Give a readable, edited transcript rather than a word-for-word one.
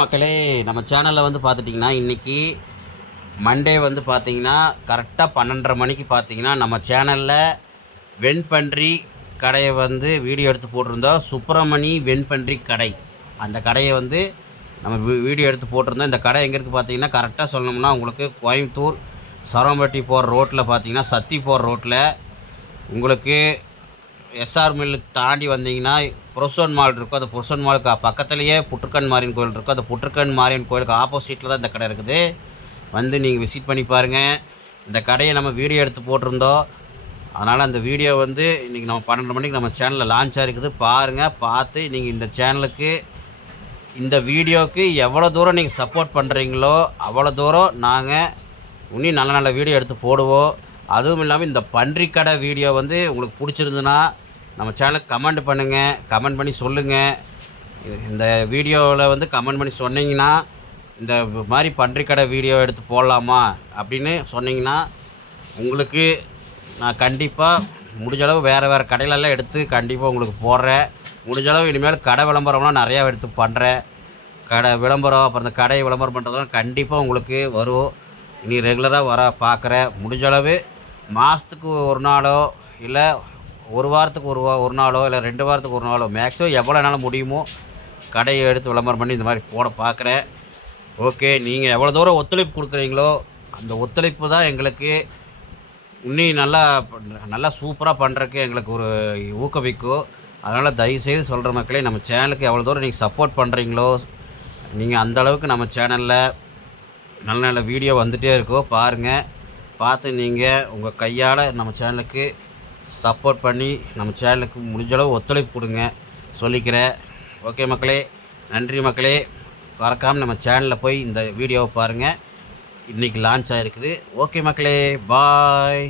மக்களே, நம்ம சேனலில் வந்து பார்த்துட்டிங்கன்னா இன்றைக்கி மண்டே வந்து பார்த்திங்கன்னா கரெக்டாக 12:30 மணிக்கு பார்த்திங்கன்னா நம்ம சேனலில் வெண்பன்றி கடையை வந்து வீடியோ எடுத்து போட்டிருந்தோம். சுப்பிரமணி வெண்பன்றி கடை, அந்த கடையை வந்து நம்ம வீடியோ எடுத்து போட்டிருந்தோம். இந்த கடை எங்கே இருக்குது பார்த்திங்கன்னா, கரெக்டாக சொல்லணும்னா உங்களுக்கு கோயம்புத்தூர் சரவம்பட்டி போகிற ரோட்டில் பார்த்திங்கன்னா, சத்தி போகிற ரோட்டில் உங்களுக்கு எஸ்ஆர் மில்லுக்கு தாண்டி வந்தீங்கன்னா புருஷன் மால் இருக்கும். அந்த புருஷன் மாலுக்கு பக்கத்துலேயே புற்றுக்கண் மாரியன் கோயில் இருக்கும். அந்த புற்றுக்கண் மாரியன் கோயிலுக்கு ஆப்போசிட்டில் தான் இந்த கடை இருக்குது. வந்து நீங்கள் விசிட் பண்ணி பாருங்கள். இந்த கடையை நம்ம வீடியோ எடுத்து போட்டிருந்தோம். அதனால் அந்த வீடியோ வந்து இன்றைக்கி நம்ம 12 மணிக்கு நம்ம சேனலில் லான்ச் ஆகிருக்குது. பாருங்கள், பார்த்து நீங்கள் இந்த சேனலுக்கு இந்த வீடியோவுக்கு எவ்வளோ தூரம் நீங்கள் சப்போர்ட் பண்ணுறீங்களோ அவ்வளோ தூரம் நாங்கள் இன்னும் நல்ல நல்ல வீடியோ எடுத்து போடுவோம். அதுவும் இல்லாமல் இந்த பன்றிக்கடை வீடியோ வந்து உங்களுக்கு பிடிச்சிருந்துன்னா நம்ம சேனலுக்கு கமெண்ட் பண்ணுங்கள். கமெண்ட் பண்ணி சொல்லுங்கள். இந்த வீடியோவில் வந்து கமெண்ட் பண்ணி சொன்னீங்கன்னா இந்த மாதிரி பன்றிக்கடை வீடியோ எடுத்து போடலாமா அப்படின்னு சொன்னீங்கன்னா உங்களுக்கு நான் கண்டிப்பாக முடிஞ்சளவு வேறு கடையிலெல்லாம் எடுத்து கண்டிப்பாக உங்களுக்கு போடுறேன். முடிஞ்சளவு இனிமேல் கடை விளம்பரம்லாம் நிறையா எடுத்து பண்ணுறேன். கடை விளம்பரம், அப்புறம் இந்த கடை விளம்பரம் பண்ணுறதுலாம் கண்டிப்பாக உங்களுக்கு வரும். இனி ரெகுலராக பார்க்குறேன். முடிஞ்சளவு மாதத்துக்கு ஒரு நாளோ இல்லை ஒரு வாரத்துக்கு ஒரு நாளோ இல்லை 2 வாரத்துக்கு ஒரு நாளோ மேக்ஸிமம் எவ்வளோ நாள் முடியுமோ கடையை எடுத்து விளம்பரம் பண்ணி இந்த மாதிரி போட பார்க்குறேன். ஓகே, நீங்கள் எவ்வளோ தூரம் ஒத்துழைப்பு கொடுக்குறீங்களோ அந்த ஒத்துழைப்பு தான் எங்களுக்கு இன்னும் நல்லா சூப்பராக பண்ணுறதுக்கு எங்களுக்கு ஒரு ஊக்குவிக்கும். அதனால் தயவுசெய்து சொல்கிற மக்களே, நம்ம சேனலுக்கு எவ்வளோ தூரம் நீங்கள் சப்போர்ட் பண்ணுறீங்களோ நீங்கள் அந்தளவுக்கு நம்ம சேனலில் நல்ல நல்ல வீடியோ வந்துகிட்டே இருக்கோம். பாருங்கள், பார்த்து நீங்கள் உங்கள் கையால் நம்ம சேனலுக்கு சப்போர்ட் பண்ணி நம்ம சேனலுக்கு முடிஞ்சளவு ஒத்துழைப்பு கொடுங்க சொல்லிக்கிறேன். ஓகே மக்களே, நன்றி மக்களே. மறக்காமல் நம்ம சேனலில் போய் இந்த வீடியோவை பாருங்கள். இன்றைக்கி லான்ச் ஆகிருக்குது. ஓகே மக்களே, பாய்.